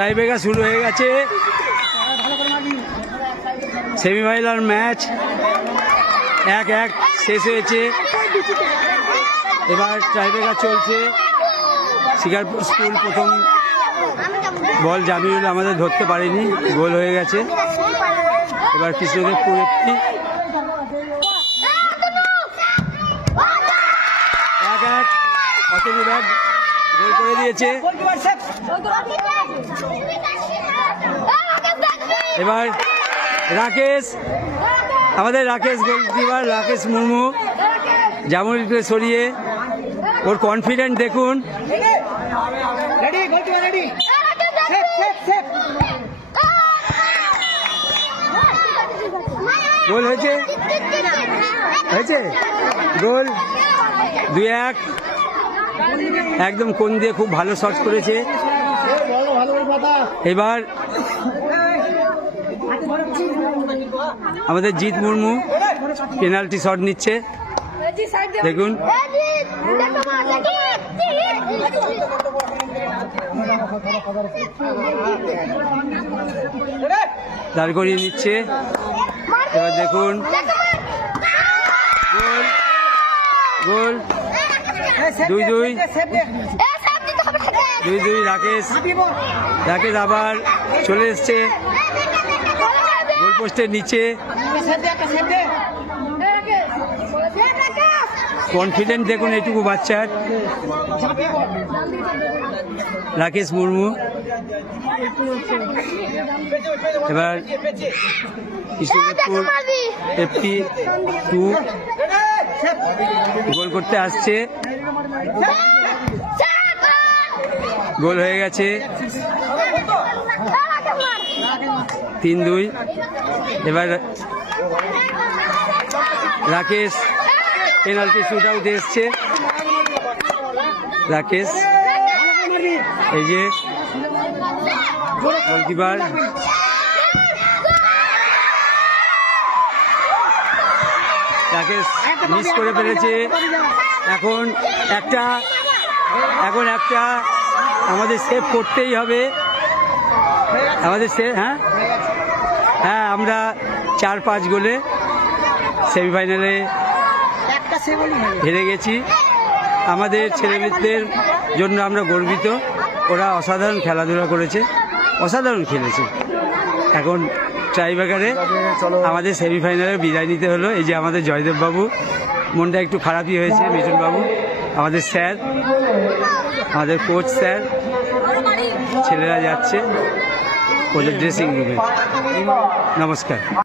Tiebreaker শুরু হয়ে গেছে। সেমিফাইনাল ম্যাচ 1-1 শেষ হয়েছে। এবার টাইব্রেকার চলছে। শিকারপুর স্কুল প্রথম বল জামিউল আমাদের ধরতে পারেনি, গোল হয়ে গেছে। এবার কৃষ্ণদেবপুর একটি 1-1 অতনু ব্যাগ গোল করে দিয়েছে। এবার রাকেশ, আমাদের রাকেশ গোলকিপার রাকেশ মুর্মু জামুলকে সরিয়ে ওর কনফিডেন্ট দেখুন। গোল হয়েছে, হয়েছে গোল 2-1। একদম কোণ দিয়ে খুব ভালো শট করেছে। এবার আমাদের জিৎ মুর্মু পেনাল্টি শট নিচ্ছে, দেখুন। দাঁড় করিয়ে নিচ্ছে। এবার দেখুন গোল, গোল 2-2। রাকেশ, রাকেশ আবার চলে এসছে গোল পোস্টের নিচে। কনফিডেন্ট দেখুন এইটুকু বাচ্চার, রাকেশ মুর্মু। এবার কৃষ্ণদেবপুর FP2 গোল করতে আসছে, গোল হয়ে গেছে 3-2। এবার রাকেশ পেনাল্টি শুট আউট এসছে। রাকেশ, এই যে গোলকিপার, রাকেশ মিস করে ফেলেছে। এখন একটা আমাদের সেভ করতেই হবে, আমাদের সেভ। হ্যাঁ আমরা 4-5 গোলে সেমিফাইনালে হেরে গেছি। আমাদের ছেলেমেয়েদের জন্য আমরা গর্বিত, ওরা অসাধারণ খেলাধুলা করেছে, অসাধারণ খেলেছে। এখন টাইব্রেকারে আমাদের সেমিফাইনালে বিদায় নিতে হলো। এই যে আমাদের জয়দেব বাবু, মনটা একটু খারাপই হয়েছে। মিঠুন বাবু, আমাদের স্যার, আমাদের কোচ স্যার, ছেলেরা যাচ্ছে ওদের ড্রেসিং রুমে। নমস্কার।